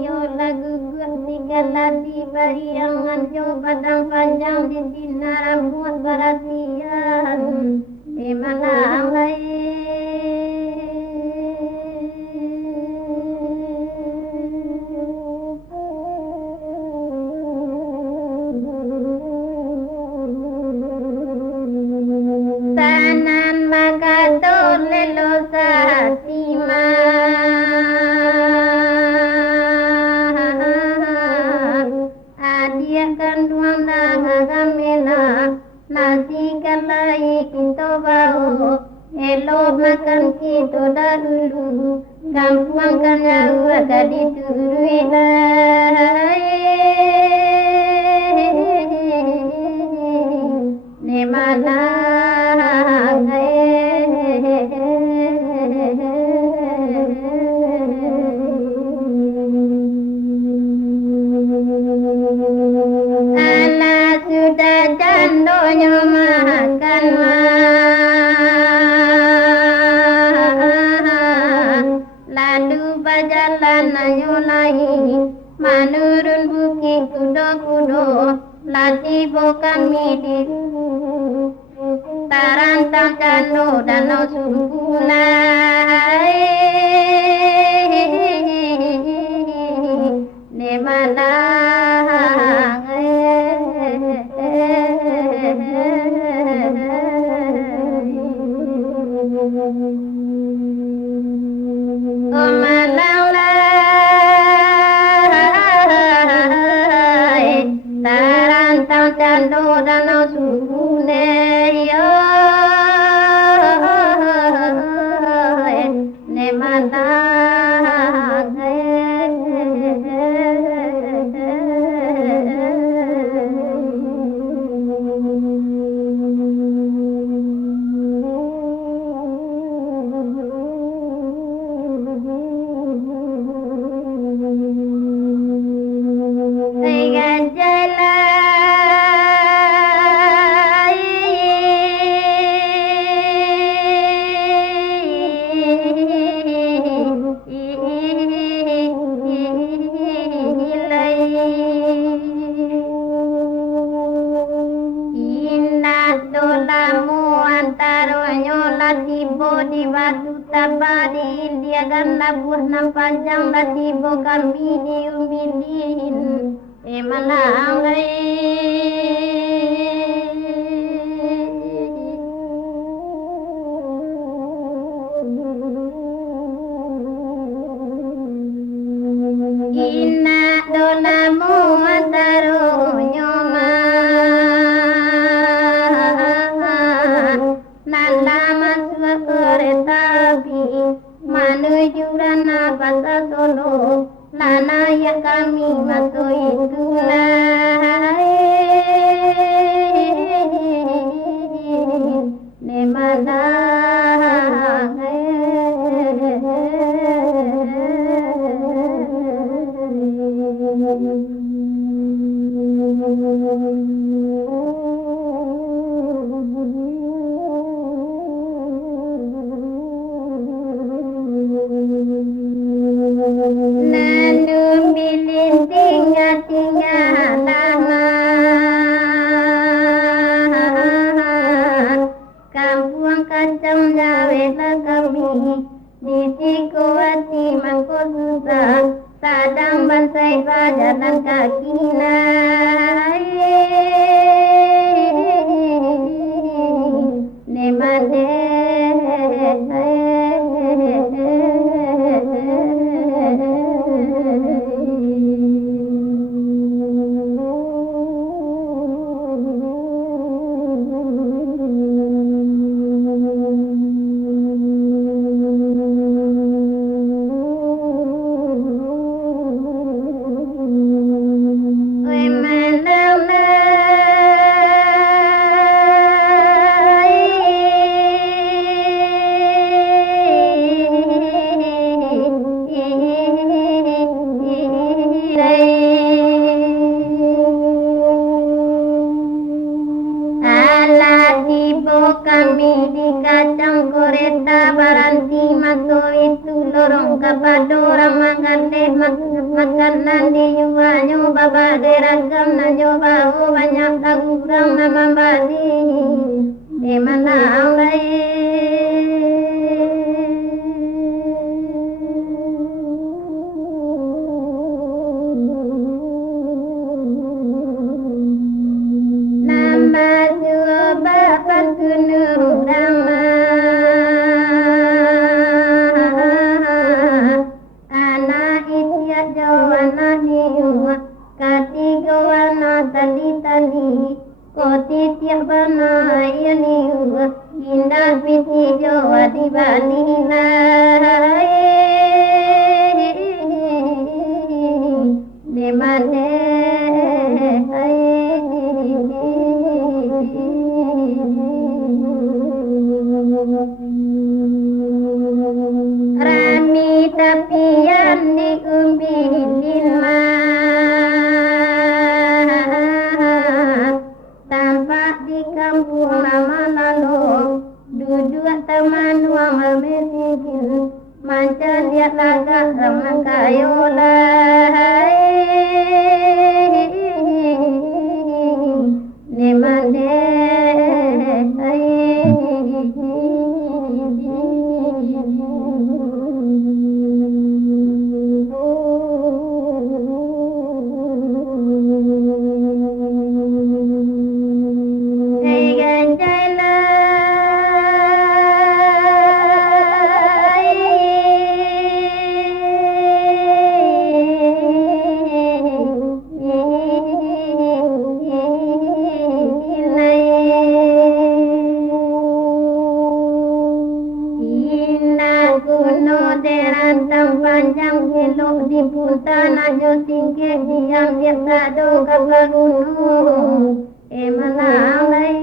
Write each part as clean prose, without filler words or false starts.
yo lagu segala diberi yang coba dan panjang di sinar rambut perhatian di mana tanan maka tole lo satima adia kanduang nagamela nasi kalai kinto bau elo makan kito dahulu kampuang kanyawa gadi turuina ne mana menurun bukit kudo-kudo latih kami di tarantang danau sempurna di mana danau sempurna ne mana di batu tabari India ganda buah nam panjang latibo kami di umilin ina dolamu antaro nyoma kereta api menuju Rana Basa Solo lana ya kami matu itu ne mana sadang bansai bajalan kaki ne mane kan nanti nyoba bagai ragam na nyoba banyak kurang nama badi di mana nambah nyoba pakunur dama anak isya jawana niwa katiga wana tali koti tiap bana yani indah piti jawa di banina di mana rami tapian di umbi lima tampak di kampung lama lalu duduk teman uang berbikin manca lihat lagak ramah kayola di mana panjang elok di puntanah jo tinggi diam dia kado kabarunu emalai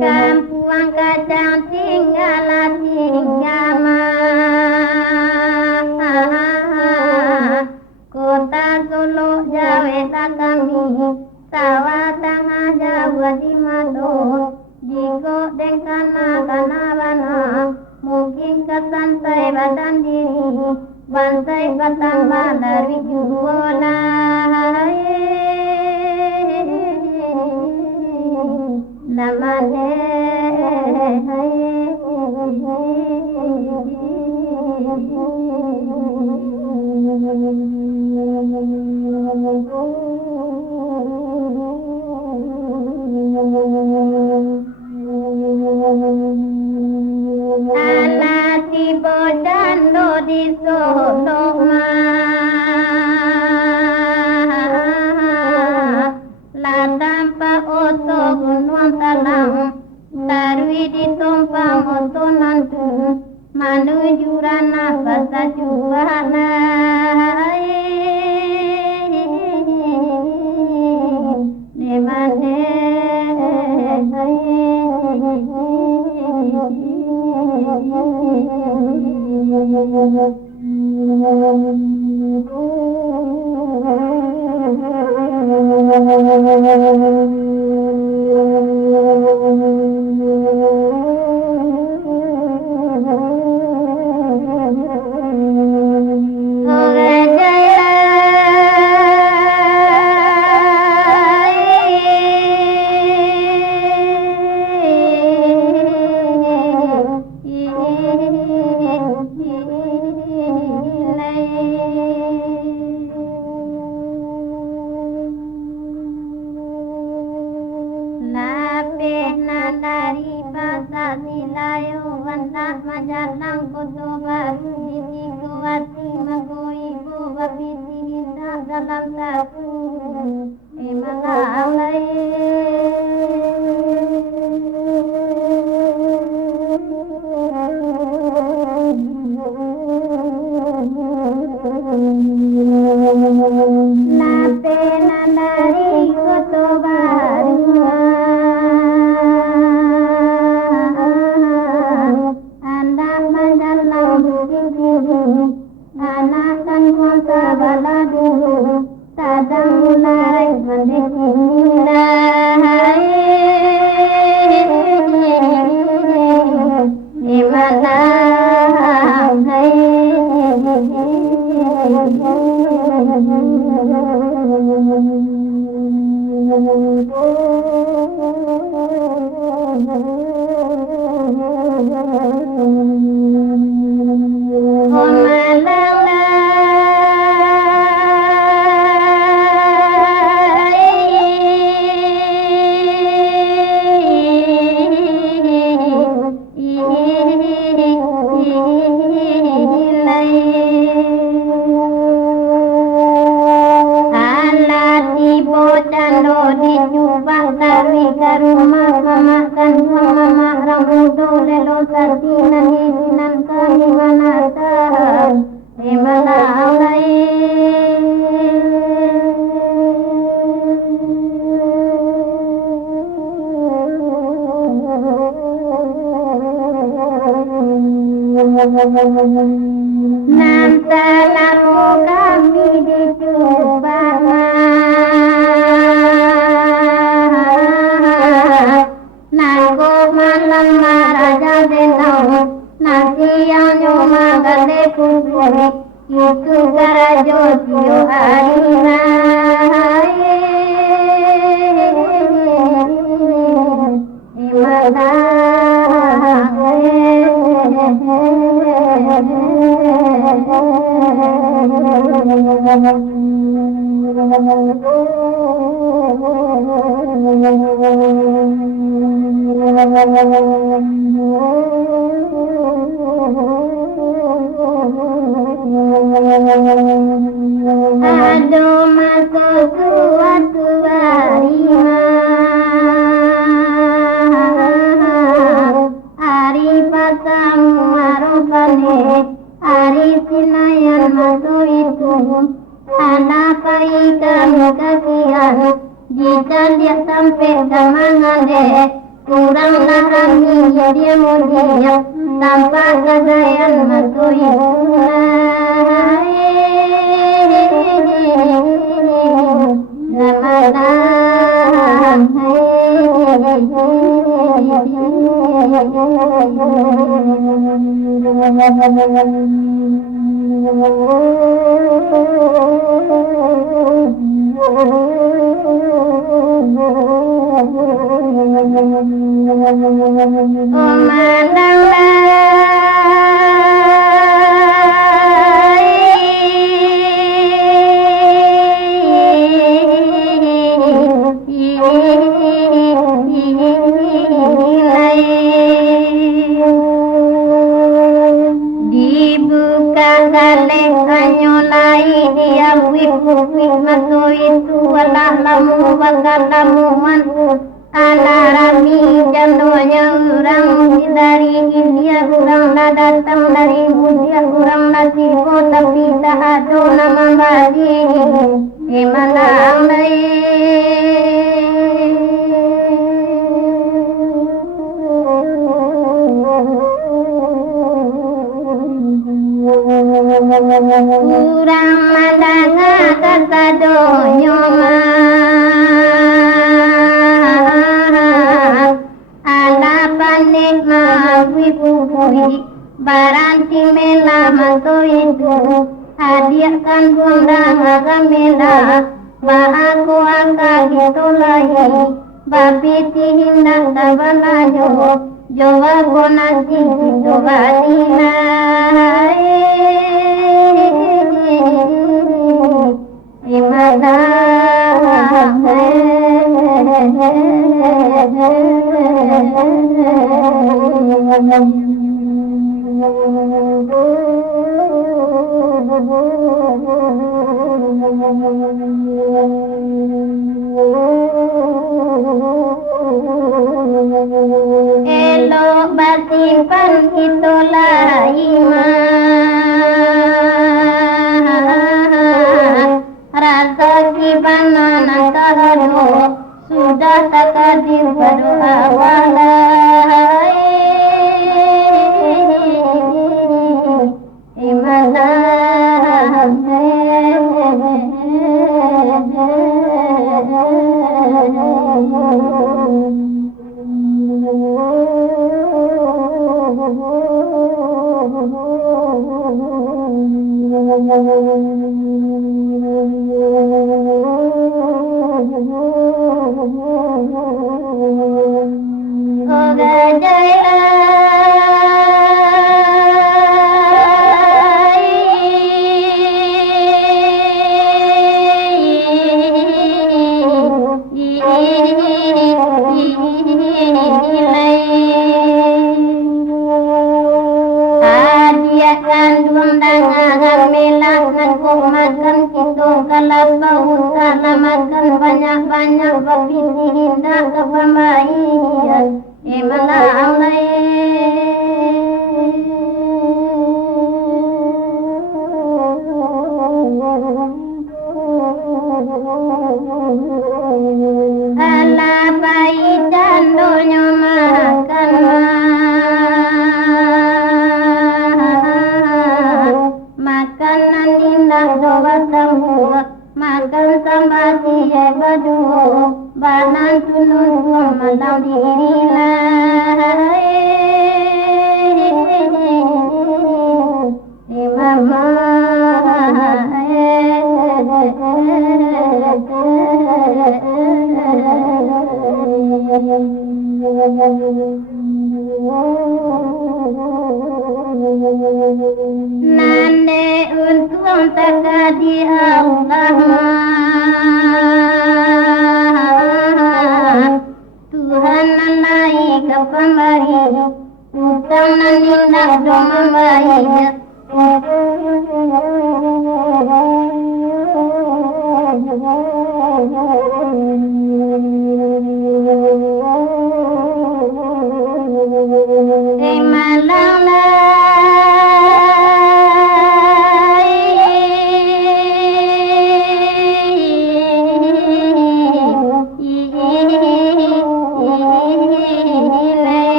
kampuang kadang tinggal kota Solo Jawa kami sawah tengah Jawa di Mado jiko dengkana kanabana mungkin ke santai badan diri bantai batang dari jualan namanya anak tiba dan lo di Solo la tanpa oto gunung talang tarwi di tompang oto nantu menuju ranah bahasa juana di mana dari bahasa nilayo wantak majalang koto baru di kuati mago ibu babisi indah dalam taku emalai napena dari koto baru anakan monta baladu tadang mulai mendengar di mana Nanti lalu kami dicoba Nago malam maraja denau Nasi yang nyoma gade kumpuri Itu garajo tiyo harina Aduh masuk suatu hari pasamu marokane hari sinayan masuk itu anak baik kamu kasihan jika dia sampai samangade kurang kami dia mau dia tanpa kesayan masuk itu kurang madanga kata donyoma ala panik mawi baranti mela manto itu hadiahkan bundang agamela bahaku angka gitu lagi babi tihinang kabalajo jowa bonasi gitu batina Elok batimpan itulah iman rasa kibana nakahado sudah takadir berdoa walai imana banyak bervisi indah kepemaian imanah ala bayi dan dunia makan makanan indah doa semua makan sama siya berdua banan tunun malam dirilah mama nande untung terjadi Allah Tuhan naik ke pemberi utang nan indah dong memberi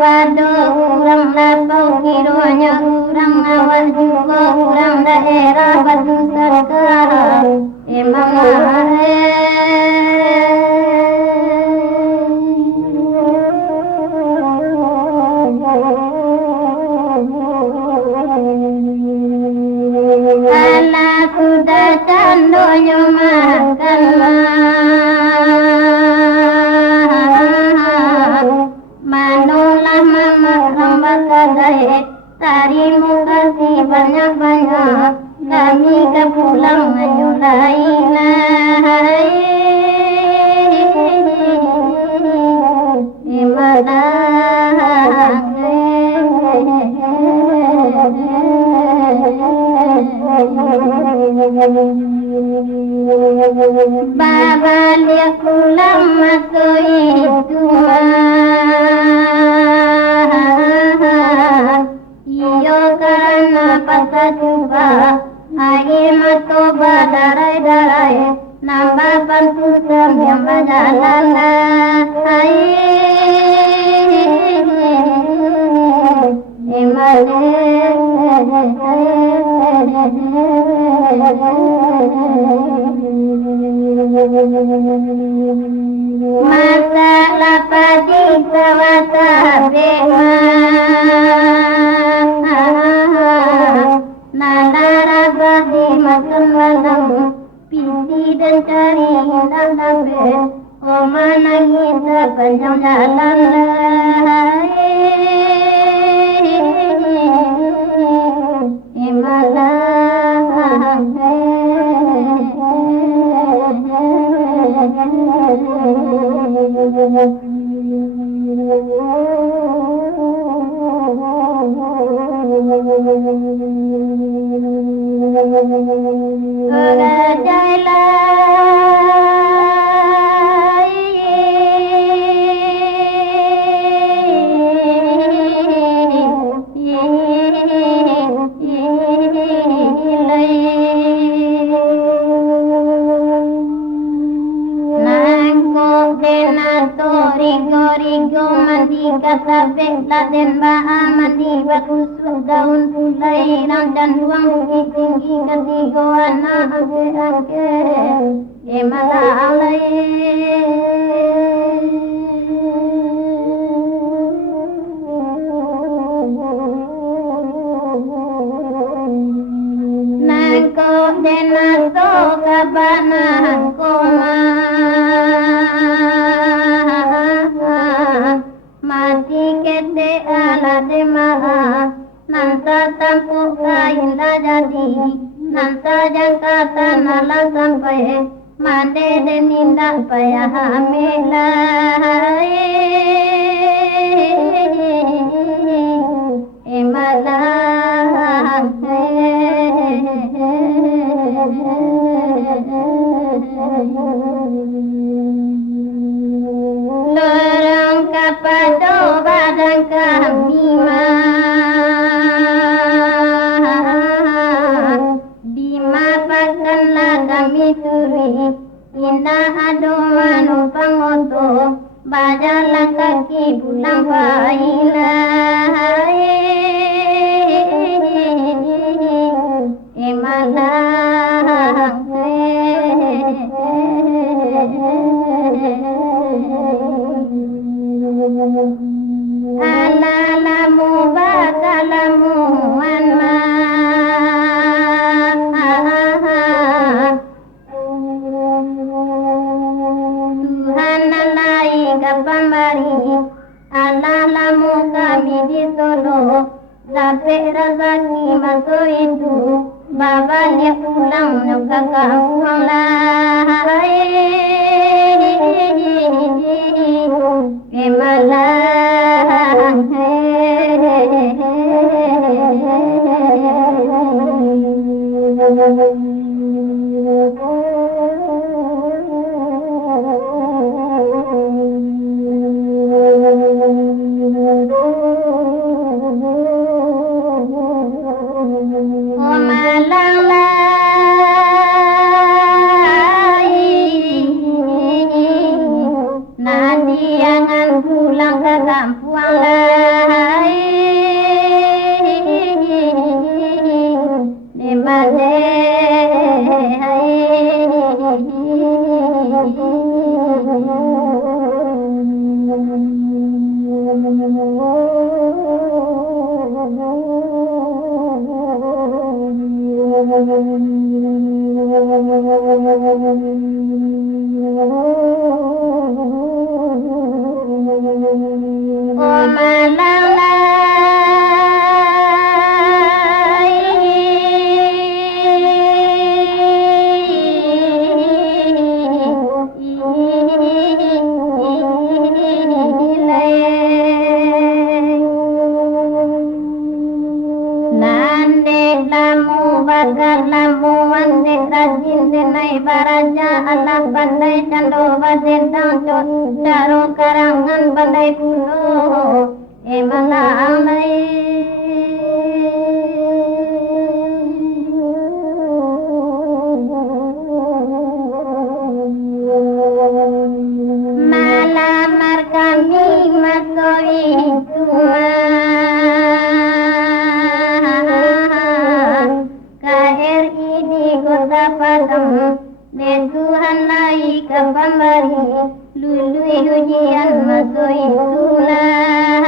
pada orang lapau kiranya orang awal juga orang daerah batu sekarang emang ala sudah candonya makan tarimu kasih banyak-banyak kami ke pulang menyulailah Baba lihat pulang masuk itu pasal cuba air mata berdarai-darai nambah bantu yang berjalan masalah padi sawata bema nalarabah dimakan malam pisi dan cari hilang sampai oma nangis sepanjang jalan Rigo mandi kasabek laden baha mandi bagus daun pulai dan ruang tinggi ketiga anak angke emala alai nangko denato kabana koma mati kete ala demaha nanta tampu kainda jadi nanta jangkata nala sampai mande deninda paya hamila emala lorong kapado badang kami bima pakanlah kami turi indah ado manu pangoto bajalah kaki pulang paila alalamu bakalamu anma Tuhan alai kapamari alalamu kami di Solo sampai rezeki masuk itu Baba dia pulang kakak pulang lah emalah pandai cando basentang cot daro karangan pandai puno emala alai malamar kami masoi cuma KRI di kota Padang dan Tuhan lai kembali lului hujian masuk itulah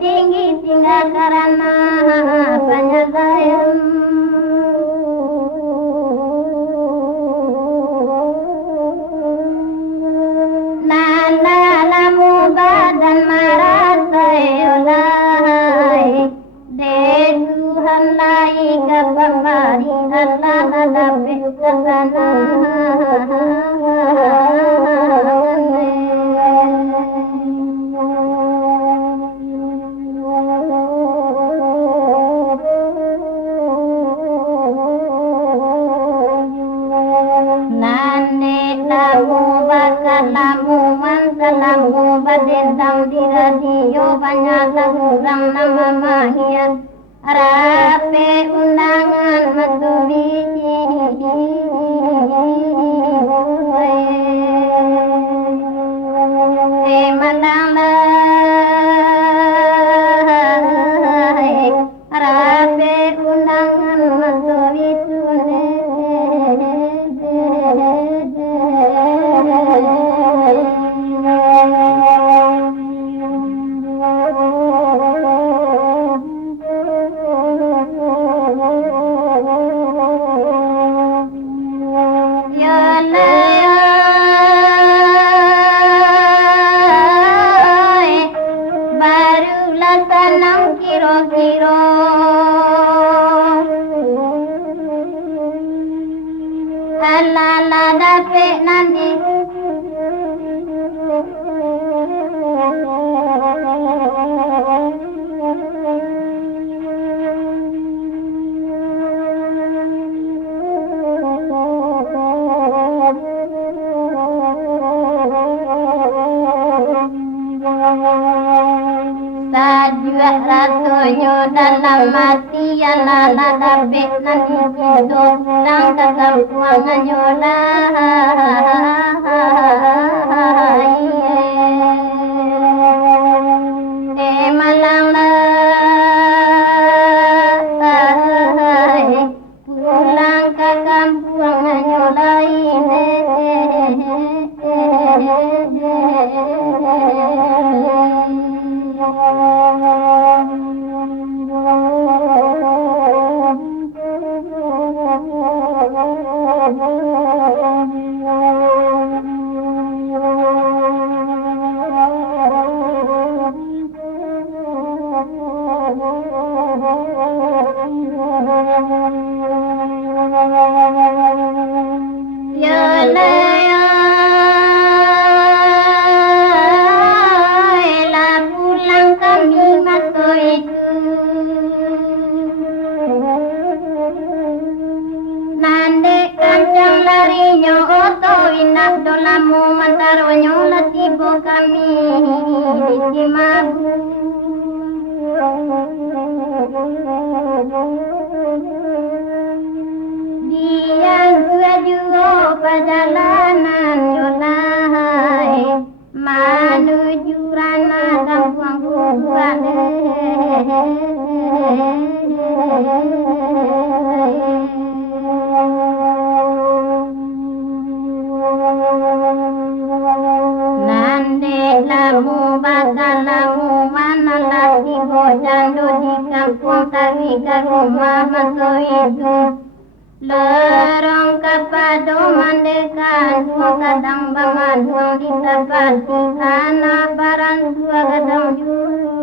tinggi tinggal karena penyelesaian nana lamu badan marasai Tuhan lai kapamari Allah hadapi kesana. Lamu mansalamu badendang diradiyo banyak kurang nama mahiat rape undangan matubiji madang rape undangan matubiji ratunya dalam mati yang lala dabek nanti hidup dan kesampuannya malang pulang ke kampungannya lain kami di Mabu dia juga perjalanan yolai menuju ranah kampung kuburan lamu bakal lamu mana lagi bojang di kampung tari ke rumah masuk itu lorong kapado mandekan kadang bangan di tempat anak barang dua kadang juru